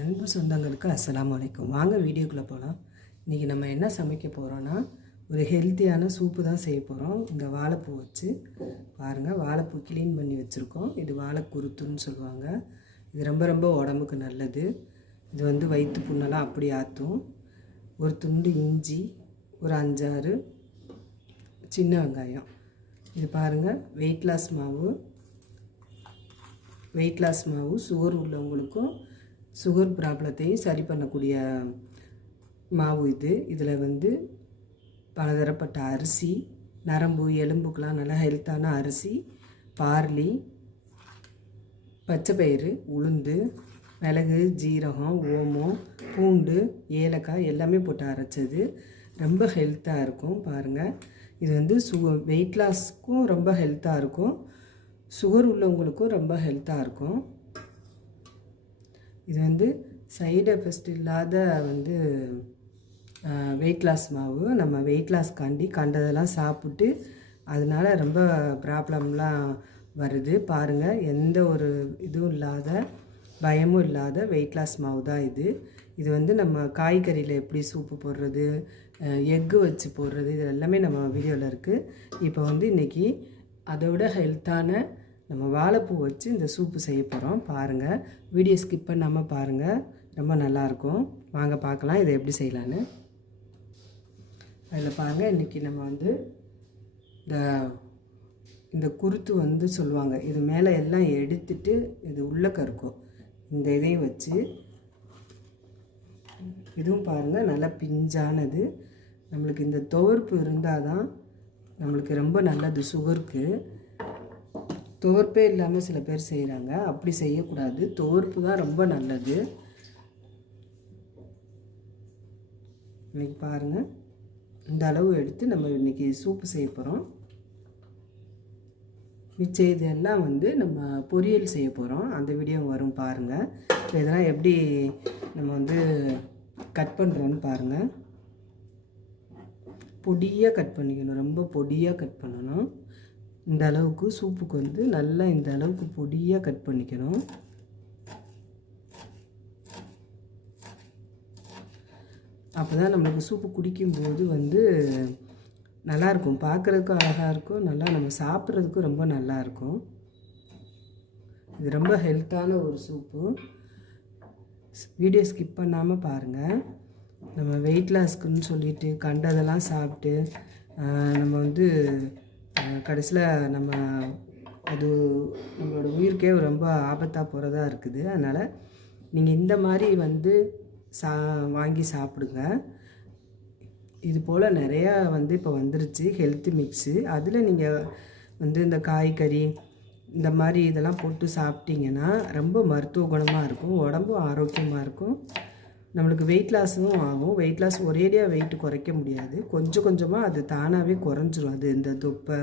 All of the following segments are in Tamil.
அன்பு சொந்தங்களுக்கு அஸ்லாம் வலைக்கும் வாங்க வீடியோக்குள்ளே போகலாம் இன்றைக்கி நம்ம என்ன சமைக்க போகிறோன்னா ஒரு ஹெல்த்தியான சூப்பு தான் செய்ய போகிறோம் இந்த வாழைப்பூ வச்சு பாருங்கள் வாழைப்பூ க்ளீன் பண்ணி வச்சுருக்கோம். இது வாழைக்குருத்துன்னு சொல்லுவாங்க. இது ரொம்ப ரொம்ப உடம்புக்கு நல்லது. இது வந்து வயிற்று புண்ணெல்லாம் அப்படி ஆற்றும் ஒரு துண்டு இஞ்சி ஒரு அஞ்சாறு சின்ன வெங்காயம். இது பாருங்கள் வெயிட் லாஸ் மாவு. வெயிட் லாஸ் மாவு சுகர் உள்ளவங்களுக்கும் சுகர் ப்ராப்ளத்தையும் சரி பண்ணக்கூடிய மாவு இது. இதில் வந்து பலதரப்பட்ட அரிசி நரம்பு எலும்புக்கெலாம் நல்லா ஹெல்த்தான அரிசி பார்லி பச்சைப்பயிறு உளுந்து மிளகு ஜீரகம் ஓமம் பூண்டு ஏலக்காய் எல்லாமே போட்டு அரைச்சது. ரொம்ப ஹெல்த்தாக இருக்கும் பாருங்கள் இது வந்து சு வெயிட் லாஸ்க்கும் ரொம்ப ஹெல்த்தாக இருக்கும். சுகர் உள்ளவங்களுக்கும் ரொம்ப ஹெல்த்தாக இருக்கும். இது வந்து சைடு எஃபெக்ட் இல்லாத வந்து வெயிட் லாஸ் மாவு. நம்ம வெயிட் லாஸ்க்காண்டி கண்டதெல்லாம் சாப்பிட்டு அதனால ரொம்ப ப்ராப்ளம்லாம் வருது. பாருங்கள் எந்த ஒரு இதுவும் இல்லாத பயமும் இல்லாத வெயிட் லாஸ் மாவு தான் இது. இது வந்து நம்ம காய்கறியில் எப்படி சூப்பு போடுறது எக்கு வச்சு போடுறது இது எல்லாமே நம்ம வீடியோவில் இருக்குது இப்போ வந்து இன்றைக்கி அதோட ஹெல்த்தான நம்ம வாழைப்பூ வச்சு இந்த சூப்பு செய்ய போகிறோம் பாருங்கள் வீடியோ ஸ்கிப் பண்ணாமல் பாருங்கள் ரொம்ப நல்லாயிருக்கும். வாங்க பார்க்கலாம். இதை எப்படி செய்யலான்னு. அதில் பாருங்கள் இன்றைக்கி நம்ம வந்து இந்த இந்த குருத்து வந்து சொல்லுவாங்க. இது மேலே எல்லாம் எடுத்துட்டு இது உள்ளக்க இருக்கும் இந்த இதையும் வச்சு இதுவும் பாருங்கள் நல்லா பிஞ்சானது. நம்மளுக்கு இந்த துவர்ப்பு இருந்தால் தான் நம்மளுக்கு ரொம்ப நல்லது. சுகருக்கு. துவர்ப்பே இல்லாமல் சில பேர் செய்கிறாங்க அப்படி செய்யக்கூடாது. துவர்ப்பு தான் ரொம்ப நல்லது. இன்னைக்கு பாருங்கள் இந்த அளவு எடுத்து நம்ம இன்றைக்கி சூப்பு செய்ய போகிறோம் மிச்சம் இதெல்லாம் வந்து நம்ம பொரியல் செய்ய போகிறோம் அந்த வீடியோ வரும் பாருங்கள் இதெல்லாம் எப்படி நம்ம வந்து கட் பண்ணுறோன்னு பாருங்கள் பொடியாக கட் பண்ணிக்கணும். ரொம்ப பொடியாக கட் பண்ணணும். இந்த அளவுக்கு சூப்புக்கு வந்து நல்லா இந்த அளவுக்கு பொடியாக கட் பண்ணிக்கணும். அப்போ தான் நம்மளுக்கு சூப்பு குடிக்கும்போது வந்து நல்லாயிருக்கும் பார்க்குறதுக்கும் அழகாக இருக்கும். நல்லா நம்ம சாப்பிட்றதுக்கும் ரொம்ப நல்லாயிருக்கும் இது ரொம்ப ஹெல்த்தான ஒரு சூப்பு. வீடியோ ஸ்கிப் பண்ணாமல் பாருங்கள் நம்ம வெயிட் லாஸ்க்குன்னு சொல்லிட்டு கண்டதெல்லாம் சாப்பிட்டு நம்ம வந்து கடைசியில் நம்ம அது நம்மளோட உயிருக்கே ரொம்ப ஆபத்தாக போகிறதா இருக்குது. அதனால் நீங்கள் இந்த மாதிரி வந்து சா வாங்கி சாப்பிடுங்க. இது போல் நிறையா வந்து இப்போ வந்துருச்சு ஹெல்த் மிக்ஸு அதில் நீங்கள் வந்து இந்த காய்கறி இந்த மாதிரி இதெல்லாம் போட்டு சாப்பிட்டீங்கன்னா ரொம்ப மருத்துவ குணமாக இருக்கும் உடம்பும் ஆரோக்கியமாக இருக்கும். நம்மளுக்கு வெயிட் லாஸும் ஆகும். வெயிட் லாஸ் ஒரேடியாக வெயிட் குறைக்க முடியாது. கொஞ்சம் கொஞ்சமாக அது தானாகவே குறைஞ்சிரும். அது இந்த தொப்பை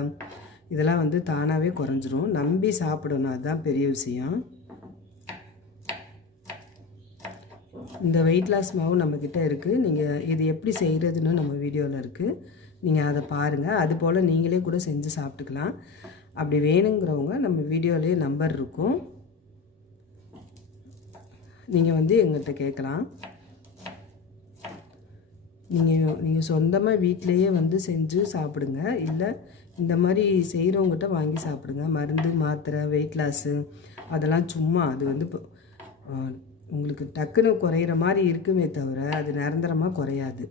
இதெல்லாம் வந்து தானாகவே குறைஞ்சிரும். நம்பி சாப்பிடணும். அதுதான் பெரிய விஷயம். இந்த வெயிட் லாஸ் மாவு நம்மக்கிட்ட இருக்குது நீங்கள் இது எப்படி செய்கிறதுன்னு நம்ம வீடியோவில் இருக்குது நீங்கள் அதை பாருங்கள் அது போல் நீங்களே கூட செஞ்சு சாப்பிட்டுக்கலாம். அப்படி வேணுங்கிறவங்க நம்ம வீடியோலேயே நம்பர் இருக்கும். நீங்கள் வந்து எங்கள்கிட்ட கேட்கலாம். நீங்கள் நீங்கள் சொந்தமாக வீட்டிலையே வந்து செஞ்சு சாப்பிடுங்க. இல்லை இந்த மாதிரி செய்கிறவங்ககிட்ட வாங்கி சாப்பிடுங்க. மருந்து மாத்திரை வெயிட் லாஸு அதெல்லாம் சும்மா அது வந்து இப்போ உங்களுக்கு டக்குன்னு குறையிற மாதிரி இருக்குமே தவிர அது நிரந்தரமாக குறையாது.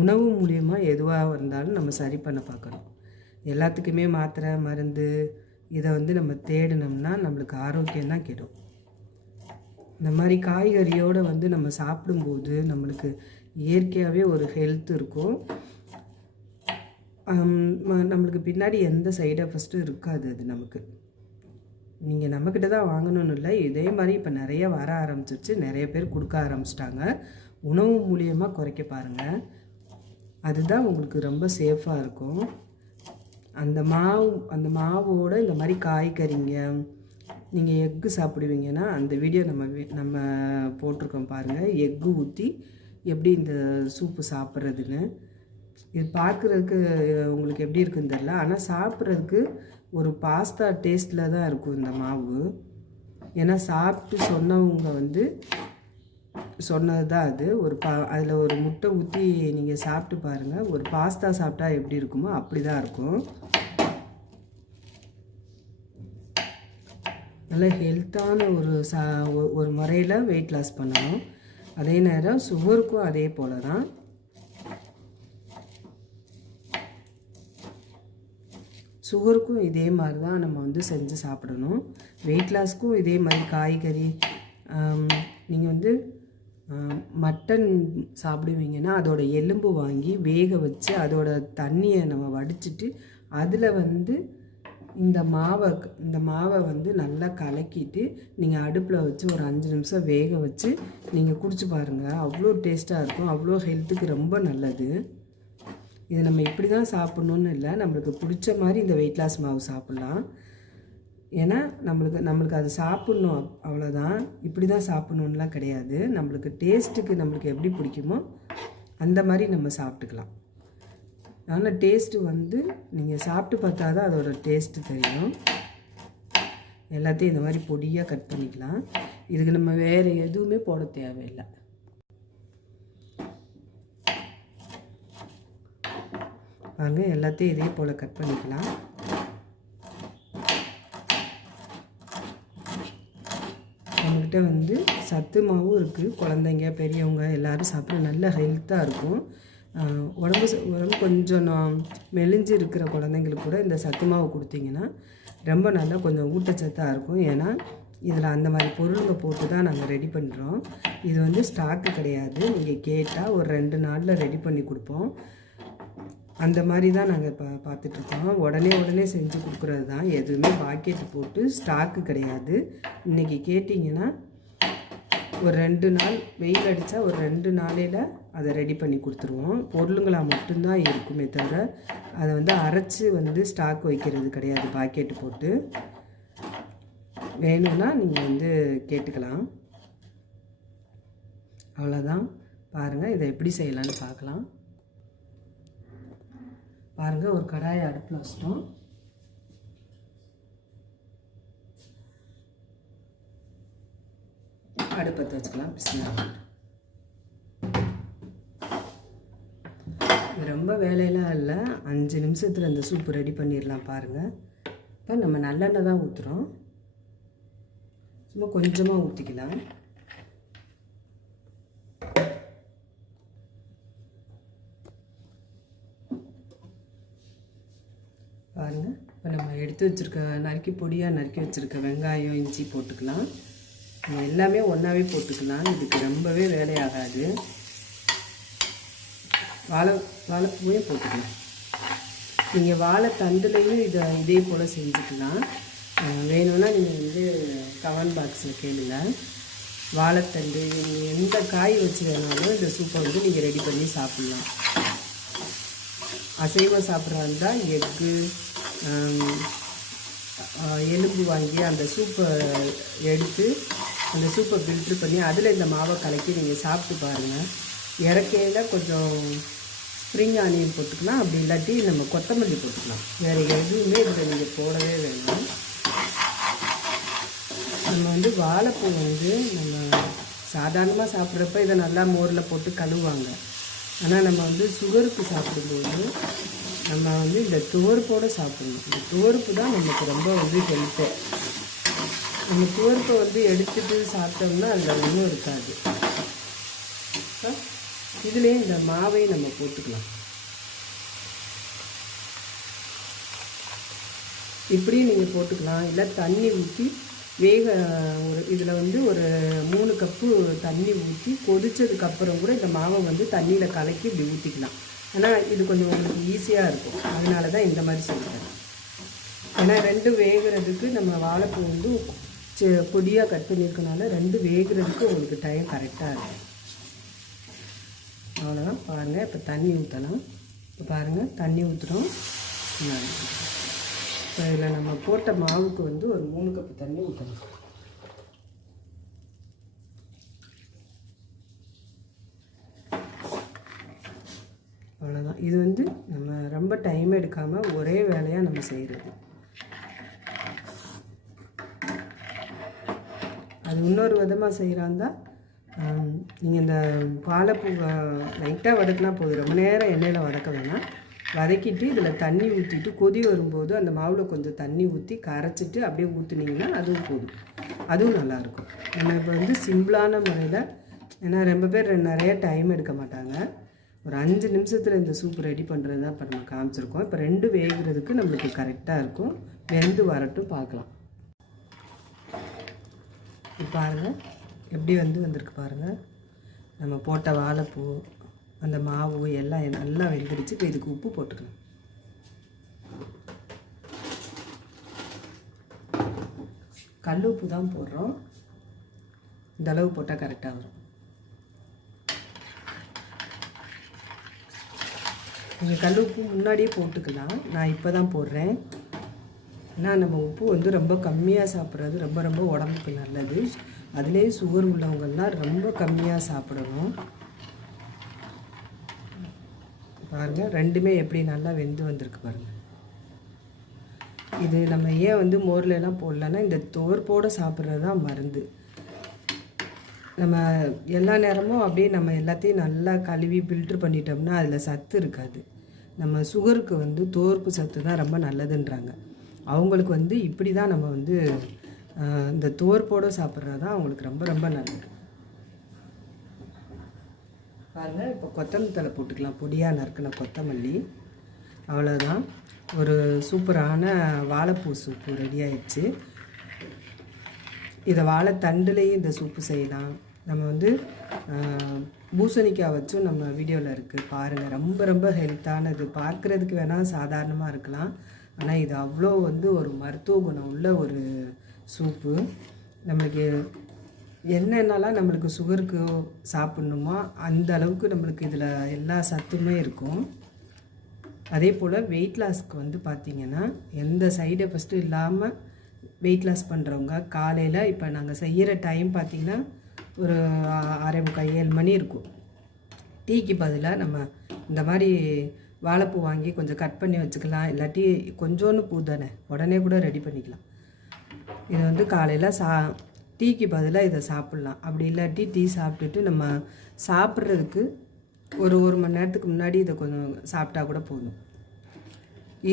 உணவு மூலியமாக எதுவாக இருந்தாலும் நம்ம சரி பண்ண பார்க்கணும். எல்லாத்துக்குமே மாத்திரை மருந்து இதை வந்து நம்ம தேடினோம்னா நம்மளுக்கு ஆரோக்கியம் தான் கெடும். இந்த மாதிரி காய்கறியோடு வந்து நம்ம சாப்பிடும்போது நம்மளுக்கு இயற்கையாகவே ஒரு ஹெல்த் இருக்கும். நம்மளுக்கு பின்னாடி எந்த சைடு எஃபெக்ட்டும் இருக்காது அது நமக்கு. நீங்கள் நம்மக்கிட்ட தான் வாங்கணும்னு இல்லை இதே மாதிரி இப்போ நிறைய வர ஆரம்பிச்சிருச்சு நிறைய பேர் கொடுக்க ஆரம்பிச்சிட்டாங்க. உணவு மூலியமாக குறைக்க பாருங்கள் அதுதான் உங்களுக்கு ரொம்ப சேஃபாக இருக்கும். அந்த மாவு அந்த மாவோட இந்த மாதிரி காய்கறிங்க நீங்கள் எக்கு சாப்பிடுவீங்கன்னா அந்த வீடியோ நம்ம நம்ம போட்டிருக்கோம் பாருங்கள் எக்கு ஊற்றி எப்படி இந்த சூப்பு சாப்பிட்றதுன்னு. இது பார்க்குறதுக்கு உங்களுக்கு எப்படி இருக்குன்னு தெரில ஆனால் சாப்பிட்றதுக்கு ஒரு பாஸ்தா டேஸ்ட்டில் தான் இருக்கும் இந்த மாவு. ஏன்னா சாப்பிட்டு சொன்னவங்க வந்து சொன்னது தான் அது. ஒரு பா அதில் ஒரு முட்டை ஊற்றி நீங்கள் சாப்பிட்டு பாருங்கள் ஒரு பாஸ்தா சாப்பிட்டா எப்படி இருக்குமோ அப்படி தான் இருக்கும். நல்ல ஹெல்த்தான ஒரு சா ஒ- ஒரு முறையில் வெயிட் லாஸ் பண்ணணும். அதே நேரம் சுகருக்கும் அதே போல தான் சுகருக்கும் இதே மாதிரி தான் நம்ம வந்து செஞ்சு சாப்பிடணும். வெயிட் லாஸ்க்கும் இதே மாதிரி காய்கறி நீங்கள் வந்து மட்டன் சாப்பிடுவீங்கன்னா அதோட எலும்பு வாங்கி வேக வச்சு அதோட தண்ணியை நம்ம வடிச்சிட்டு அதில் வந்து இந்த மாவை இந்த மாவை வந்து நல்லா கலக்கிட்டு நீங்கள் அடுப்பில் வச்சு ஒரு அஞ்சு நிமிஷம் வேக வச்சு நீங்கள் குடிச்சு பாருங்கள் அவ்வளோ டேஸ்ட்டாக இருக்கும். அவ்வளோ ஹெல்த்துக்கு ரொம்ப நல்லது. இதை நம்ம இப்படி தான் சாப்பிட்ணுன்னு இல்லை. நம்மளுக்கு பிடிச்ச மாதிரி இந்த வெயிட் லாஸ் மாவு சாப்பிட்லாம். ஏன்னா நம்மளுக்கு நம்மளுக்கு அது சாப்பிட்ணும் அவ்வளோதான் இப்படி தான் சாப்பிட்ணுன்னெலாம் கிடையாது. நம்மளுக்கு டேஸ்ட்டுக்கு நம்மளுக்கு எப்படி பிடிக்குமோ அந்த மாதிரி நம்ம சாப்பிட்டுக்கலாம். அதனால் டேஸ்ட்டு வந்து நீங்கள் சாப்பிட்டு பார்த்தா தான் அதோட டேஸ்ட்டு தெரியும். எல்லாத்தையும் இந்த மாதிரி பொடியாக கட் பண்ணிக்கலாம். இதுக்கு நம்ம வேறு எதுவுமே போட தேவையில்லை. பாருங்க எல்லாத்தையும் இதே போல் கட் பண்ணிக்கலாம். நம்மக்கிட்ட வந்து சத்து மாவும் இருக்குது குழந்தைங்க பெரியவங்க எல்லோரும் சாப்பிட நல்ல ஹெல்த்தாக இருக்கும். உடம்பு ச- உடம்பு கொஞ்சம் மெலிஞ்சு இருக்கிற குழந்தைங்களுக்கு கூட இந்த சத்து மாவு கொடுத்தீங்கன்னா ரொம்ப நல்லா கொஞ்சம் ஊட்டச்சத்தாக இருக்கும். ஏன்னா இதில் அந்த மாதிரி பொருளுங்க போட்டு தான் நாங்கள் ரெடி பண்ணுறோம் இது வந்து ஸ்டாக்கு கிடையாது. நீங்கள் கேட்டால் ஒரு ரெண்டு நாளில் ரெடி பண்ணி கொடுப்போம். அந்த மாதிரி தான் நாங்கள் இப்போ பார்த்துட்ருக்கோம். உடனே உடனே செஞ்சு கொடுக்குறது தான். எதுவுமே பாக்கெட்டு போட்டு ஸ்டாக்கு கிடையாது. இன்றைக்கி கேட்டிங்கன்னா ஒரு ரெண்டு நாள் வெயில் அடித்தா ஒரு ரெண்டு நாளையில் அதை ரெடி பண்ணி கொடுத்துருவோம். பொருளுங்களா மட்டும்தான் இருக்குமே தவிர அதை வந்து அரைச்சி வந்து ஸ்டாக் வைக்கிறது கிடையாது பாக்கெட்டு போட்டு. வேணும்னா நீங்கள் வந்து கேட்டுக்கலாம். அவ்வளோதான் பாருங்கள் இதை எப்படி செய்யலான்னு பார்க்கலாம். பாருங்கள் ஒரு கடாயை அடுப்பில் வச்சிட்டோம். அடுப்பத்தை வச்சுக்கலாம். பிஸ்மில்லா. இது ரொம்ப வேலையெல்லாம் இல்லை. அஞ்சு நிமிஷத்தில் இந்த சூப்பு ரெடி பண்ணிடலாம் பாருங்கள் இப்போ நம்ம நல்லெண்ணெய் தான் ஊற்றுறோம் சும்மா கொஞ்சமாக ஊற்றிக்கலாம் பாருங்கள் இப்போ நம்ம எடுத்து வச்சுருக்க நறுக்கி பொடியாக நறுக்கி வச்சுருக்க வெங்காயம் இஞ்சி போட்டுக்கலாம். நம்ம எல்லாமே ஒன்றாவே போட்டுக்கலாம். இதுக்கு ரொம்பவே வேலையாகாது. வாழை வாழைப்பூவே போட்டுக்கலாம். நீங்கள் வாழை தண்டுலையும் இதை இதே போல் செஞ்சுக்கலாம். வேணும்னா நீங்கள் வந்து கவன் பாக்ஸில் கேளுங்க. வாழைத்தண்டு நீங்கள் எந்த காய் வச்சு வேணாலும் இந்த சூப்பை வந்து நீங்கள் ரெடி பண்ணி சாப்பிட்லாம். அசைவம் சாப்பிட்றதா இருந்தால் எக்கு எலும்பு வாங்கி அந்த சூப்பை எடுத்து அந்த சூப்பை ஃபில்ட்ரு பண்ணி அதில் இந்த மாவை கலக்கி நீங்கள் சாப்பிட்டு பாருங்கள் இறக்கையில் கொஞ்சம் ஸ்ப்ரிங் ஆனியன் போட்டுக்கலாம் அப்படி இல்லாட்டி நம்ம கொத்தமல்லி போட்டுக்கலாம். வேறு எதுவுமே இதில் நீங்கள் போடவே வேண்டாம். நம்ம வந்து வாழைப்பூ வந்து நம்ம சாதாரணமாக சாப்பிட்றப்ப இதை நல்லா மோரில் போட்டு கழுவுவாங்க. ஆனால் நம்ம வந்து சுகருக்கு சாப்பிடும்போது நம்ம வந்து இந்த துவர்ப்போடு சாப்பிடணும். இந்த துவர்ப்பு தான் நமக்கு ரொம்ப வந்து ஹெல்த்து நம்ம துவர்ப்பை வந்து எடுத்துட்டு சாப்பிட்டோம்னா அதில் ஒன்றும் இருக்காது. இதுலேயே இந்த மாவை நம்ம போட்டுக்கலாம். இப்படியும் நீங்கள் போட்டுக்கலாம். இல்லை தண்ணி ஊற்றி வேக ஒரு இதில் வந்து ஒரு மூணு கப்பு தண்ணி ஊற்றி கொதித்ததுக்கப்புறம் கூட இந்த மாவை வந்து தண்ணியில் கலக்கி இப்படி ஊற்றிக்கலாம் ஆனால் இது கொஞ்சம் உங்களுக்கு ஈஸியாக இருக்கும். அதனால தான் இந்த மாதிரி சொல்கிறேன் ஏன்னா ரெண்டு வேகிறதுக்கு நம்ம வாழைப்பூ வந்து பொடியாக கட் பண்ணியிருக்கனால ரெண்டு வேகிறதுக்கு உங்களுக்கு டைம் கரெக்டாக இருக்கும் அவ்வளோதான் பாருங்கள் இப்போ தண்ணி ஊற்றலாம் இப்போ பாருங்கள் தண்ணி ஊற்றுறோம் இப்போ இதில் நம்ம போட்ட மாவுக்கு வந்து ஒரு மூணு கப்பு தண்ணி ஊற்றணும் அவ்வளோதான் இது வந்து நம்ம ரொம்ப டைம் எடுக்காமல் ஒரே வேலையாக நம்ம செய்கிறது அது இன்னொரு விதமாக செய்கிறாந்தா நீங்கள் இந்த பாலப்பூ லைட்டாக வதக்கினா போதும். ரொம்ப நேரம் எண்ணெயில் வதக்க வேணாம். வதக்கிட்டு இதில் தண்ணி ஊற்றிட்டு கொதி வரும்போது அந்த மாவில் கொஞ்சம் தண்ணி ஊற்றி கரைச்சிட்டு அப்படியே ஊற்றுனீங்கன்னா அதுவும் போதும். அதுவும் நல்லாயிருக்கும். நம்ம இப்போ வந்து சிம்பிளான முறையில் ஏன்னா ரொம்ப பேர் நிறைய டைம் எடுக்க மாட்டாங்க. ஒரு அஞ்சு நிமிஷத்தில் இந்த சூப் ரெடி பண்ணுறது தான் இப்போ நம்ம காமிச்சிருக்கோம். இப்போ ரெண்டு வேகிறதுக்கு நம்மளுக்கு கரெக்டாக இருக்கும். வெந்து வரட்டும் பார்க்கலாம். இது பாருங்கள் எப்படி வந்து வந்திருக்கு பாருங்கள் நம்ம போட்ட வாழைப்பூ அந்த மாவு எல்லாம் நல்லா வெந்துடுச்சு இப்போ இதுக்கு உப்பு போட்டுக்கலாம் கல் உப்பு தான் போடுறோம். இந்த அளவு போட்டால் கரெக்டாக வரும். நீங்கள் கல் உப்பு முன்னாடியே போட்டுக்கலாம். நான் இப்போ தான் போடுறேன். ஏன்னா நம்ம உப்பு வந்து ரொம்ப கம்மியாக சாப்பிட்றது ரொம்ப ரொம்ப உடம்புக்கு நல்லது. அதுலேயே சுகர் உள்ளவங்கெல்லாம் ரொம்ப கம்மியாக சாப்பிடணும். பாருங்கள் ரெண்டுமே எப்படி நல்லா வெந்து வந்திருக்கு பாருங்கள் இது நம்ம ஏன் வந்து மோர்லெலாம் போடலன்னா இந்த தோற்போடு சாப்பிட்றது தான் மருந்து. நம்ம எல்லா நேரமும் அப்படியே நம்ம எல்லாத்தையும் நல்லா கழுவி ஃபில்ட்ரு பண்ணிட்டோம்னா அதில் சத்து இருக்காது. நம்ம சுகருக்கு வந்து தோற்பு சத்து தான் ரொம்ப நல்லதுன்றாங்க. அவங்களுக்கு வந்து இப்படி தான் நம்ம வந்து இந்த தோற்போடு சாப்பிட்றது தான் அவங்களுக்கு ரொம்ப ரொம்ப நல்லது. பாருங்கள் இப்போ கொத்தமல்லி தலை போட்டுக்கலாம். பொடியாக நறுக்கின கொத்தமல்லி. அவ்வளோதான் ஒரு சூப்பரான வாழைப்பூ சூப்பு ரெடி ஆயிடுச்சு. இதை வாழைத்தண்டுலேயும் இந்த சூப்பு செய்யலாம். நம்ம வந்து பூசணிக்காய் வச்சும் நம்ம வீடியோவில் இருக்குது பாருங்கள் ரொம்ப ரொம்ப ஹெல்த்தானது பார்க்குறதுக்கு வேணால் சாதாரணமாக இருக்கலாம். ஆனால் இது அவ்வளோ வந்து ஒரு மருத்துவ குணம் உள்ள ஒரு சூப்பு. நம்மளுக்கு என்னென்னலாம் நம்மளுக்கு சுகருக்கு சாப்பிட்ணுமோ அந்த அளவுக்கு நம்மளுக்கு இதில் எல்லா சத்துமே இருக்கும். அதே போல் வெயிட் லாஸ்க்கு வந்து பார்த்திங்கன்னா எந்த சைடு எஃபெக்ட்டும் இல்லாமல் வெயிட் லாஸ் பண்ணுறவங்க காலையில் இப்போ நாங்கள் செய்கிற டைம் பார்த்திங்கன்னா ஒரு அரை முக்கால் ஏழு மணி இருக்கும். டீக்கு பதிலாக நம்ம இந்த மாதிரி வாழைப்பூ வாங்கி கொஞ்சம் கட் பண்ணி வச்சுக்கலாம். இல்லாட்டி கொஞ்சோன்னு பூ தானே. உடனே கூட ரெடி பண்ணிக்கலாம். இது வந்து காலையில் சா டீக்கு பதிலாக இதை சாப்பிட்லாம். அப்படி இல்லாட்டி டீ சாப்பிட்டுட்டு நம்ம சாப்பிட்றதுக்கு ஒரு ஒரு மணி நேரத்துக்கு முன்னாடி இதை கொஞ்சம் சாப்பிட்டா கூட போதும்.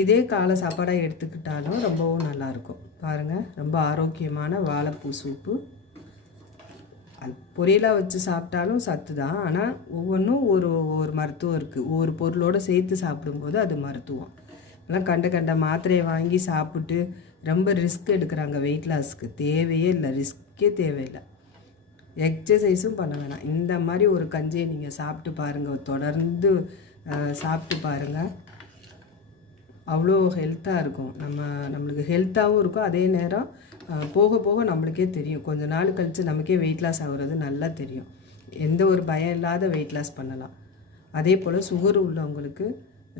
இதே காலை சாப்பாடாக எடுத்துக்கிட்டாலும் ரொம்பவும் நல்லாயிருக்கும் பாருங்கள் ரொம்ப ஆரோக்கியமான வாழைப்பூ சூப்பு. பொரியலாக வச்சு சாப்பிட்டாலும் சத்து தான் ஆனால் ஒவ்வொன்றும் ஒரு ஒவ்வொரு மருத்துவம் இருக்குது ஒவ்வொரு பொருளோடு சேர்த்து சாப்பிடும்போது அது மருத்துவம். எல்லாம் கண்ட கண்ட மாத்திரையை வாங்கி சாப்பிட்டு ரொம்ப ரிஸ்க் எடுக்கிறாங்க வெயிட் லாஸ்க்கு தேவையே இல்லை. ரிஸ்க்கே தேவையில்லை. எக்ஸசைஸும் பண்ண வேணாம். இந்த மாதிரி ஒரு கஞ்சியை நீங்கள் சாப்பிட்டு பாருங்கள் தொடர்ந்து சாப்பிட்டு பாருங்கள் அவ்வளோ ஹெல்த்தாக இருக்கும். நம்ம நம்மளுக்கு ஹெல்த்தாகவும் இருக்கும். அதே நேரம் போக போக நம்மளுக்கே தெரியும். கொஞ்ச நாள் கழித்து நமக்கே வெயிட் லாஸ் ஆகுறது நல்லா தெரியும். எந்த ஒரு பயம் இல்லாத வெயிட் லாஸ் பண்ணலாம். அதே போல் சுகர் உள்ளவங்களுக்கு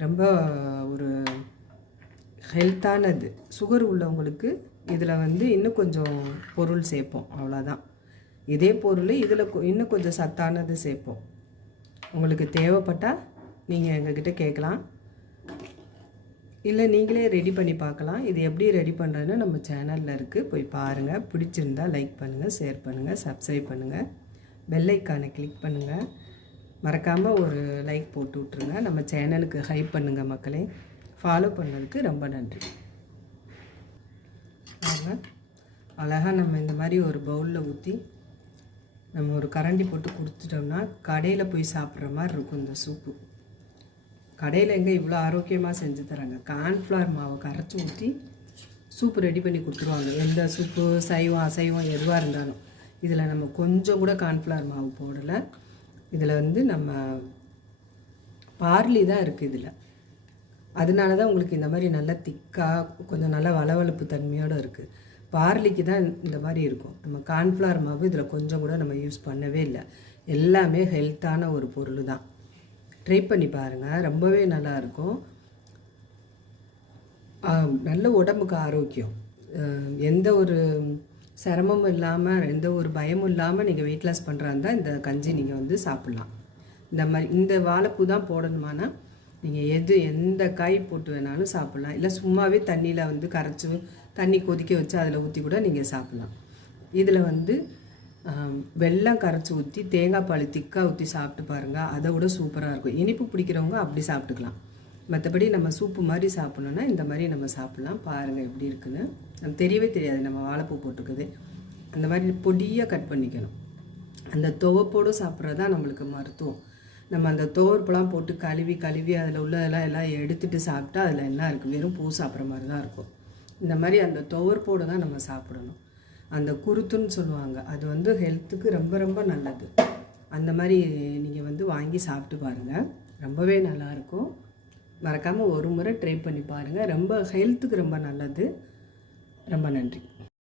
ரொம்ப ஒரு ஹெல்த்தானது சுகர் உள்ளவங்களுக்கு இதில் வந்து இன்னும் கொஞ்சம் பொருள் சேர்ப்போம். அவ்வளோதான் இதே பொருள் இதில் இன்னும் கொஞ்சம் சத்தானது சேர்ப்போம். உங்களுக்கு தேவைப்பட்டால் நீங்கள் எங்ககிட்ட கேட்கலாம். இல்லை நீங்களே ரெடி பண்ணி பார்க்கலாம். இது எப்படி ரெடி பண்ணுறதுன்னு நம்ம சேனலில் இருக்குது போய் பாருங்கள் பிடிச்சிருந்தால் லைக் பண்ணுங்கள் ஷேர் பண்ணுங்கள் சப்ஸ்கிரைப் பண்ணுங்கள் பெல்லைக்கானை கிளிக் பண்ணுங்கள் மறக்காமல் ஒரு லைக் போட்டு விட்ருங்க நம்ம சேனலுக்கு ஹைப் பண்ணுங்கள் மக்களே. ஃபாலோ பண்ணதுக்கு ரொம்ப நன்றி. ஆமாம் அழகாக நம்ம இந்த மாதிரி ஒரு பவுலில் ஊற்றி நம்ம ஒரு கரண்டி போட்டு கொடுத்துட்டோம்னா கடையில் போய் சாப்பிட்ற மாதிரி இருக்கும் இந்த சூப்பு கடையில் எங்கே இவ்வளோ ஆரோக்கியமாக செஞ்சு தராங்க. கார்ன்ஃப்ளவர் மாவை கரைச்சி ஊற்றி சூப்பு ரெடி பண்ணி கொடுத்துருவாங்க. எந்த சூப்பு சைவம் அசைவம் எதுவாக இருந்தாலும். இதில் நம்ம கொஞ்சம் கூட கார்ன்ஃப்ளவர் மாவு போடலை. இதில் வந்து நம்ம பார்லி தான் இருக்குது இதில். அதனால தான் உங்களுக்கு இந்த மாதிரி நல்லா திக்காக கொஞ்சம் நல்லா வளவளப்பு தன்மையோடு இருக்குது பார்லிக்கு தான் இந்த மாதிரி இருக்கும். நம்ம கார்ன்ஃப்ளவர் மாவு இதில் கொஞ்சம் கூட நம்ம யூஸ் பண்ணவே இல்லை. எல்லாமே ஹெல்த்தான ஒரு பொருள் தான். ட்ரை பண்ணி பாருங்கள் ரொம்பவே நல்லாயிருக்கும் நல்ல உடம்புக்கு ஆரோக்கியம். எந்த ஒரு சிரமமும் இல்லாமல் எந்த ஒரு பயமும் இல்லாமல் நீங்கள் வெயிட் லாஸ் பண்ணுறாருந்தா இந்த கஞ்சி நீங்கள் வந்து சாப்பிட்லாம். இந்த மாதிரி இந்த வாழைப்பூ தான் போடணுமானா நீங்கள் எது எந்த காய் போட்டு வேணாலும் சாப்பிட்லாம். இல்லை சும்மாவே தண்ணியில் வந்து கரைச்சி தண்ணி கொதிக்க வச்சு அதில் ஊற்றி கூட நீங்கள் சாப்பிட்லாம். இதில் வந்து வெள்ளம் வெல்லம் கரைச்சி ஊற்றி தேங்காய் பால் திக்காக ஊற்றி சாப்பிட்டு பாருங்கள் அதை விட சூப்பராக இருக்கும். இனிப்பு பிடிக்கிறவங்க அப்படி சாப்பிட்டுக்கலாம். மற்றபடி நம்ம சூப்பு மாதிரி சாப்பிட்ணுன்னா இந்த மாதிரி நம்ம சாப்பிட்லாம். பாருங்கள் எப்படி இருக்குன்னு. நமக்கு தெரியவே தெரியாது. நம்ம வாழைப்பூ போட்டிருக்குது. அந்த மாதிரி பொடியாக கட் பண்ணிக்கணும். அந்த துவப்போடு சாப்பிட்றது தான் நம்மளுக்கு மருத்துவம். நம்ம அந்த துவர்ப்பெல்லாம் போட்டு கழுவி கழுவி அதில் உள்ளதெல்லாம் எல்லாம் எடுத்துகிட்டு சாப்பிட்டா அதில் என்ன இருக்குது வெறும் பூ சாப்பிட்ற மாதிரி தான் இருக்கும். இந்த மாதிரி அந்த துவர்ப்போடு தான் நம்ம சாப்பிடணும். அந்த குருத்துன்னு சொல்லுவாங்க. அது வந்து ஹெல்த்துக்கு ரொம்ப ரொம்ப நல்லது. அந்த மாதிரி நீங்கள் வந்து வாங்கி சாப்பிட்டு பாருங்கள் ரொம்பவே நல்லாயிருக்கும் மறக்காமல் ஒரு முறை ட்ரை பண்ணி பாருங்கள் ரொம்ப ஹெல்த்துக்கு ரொம்ப நல்லது. ரொம்ப நன்றி.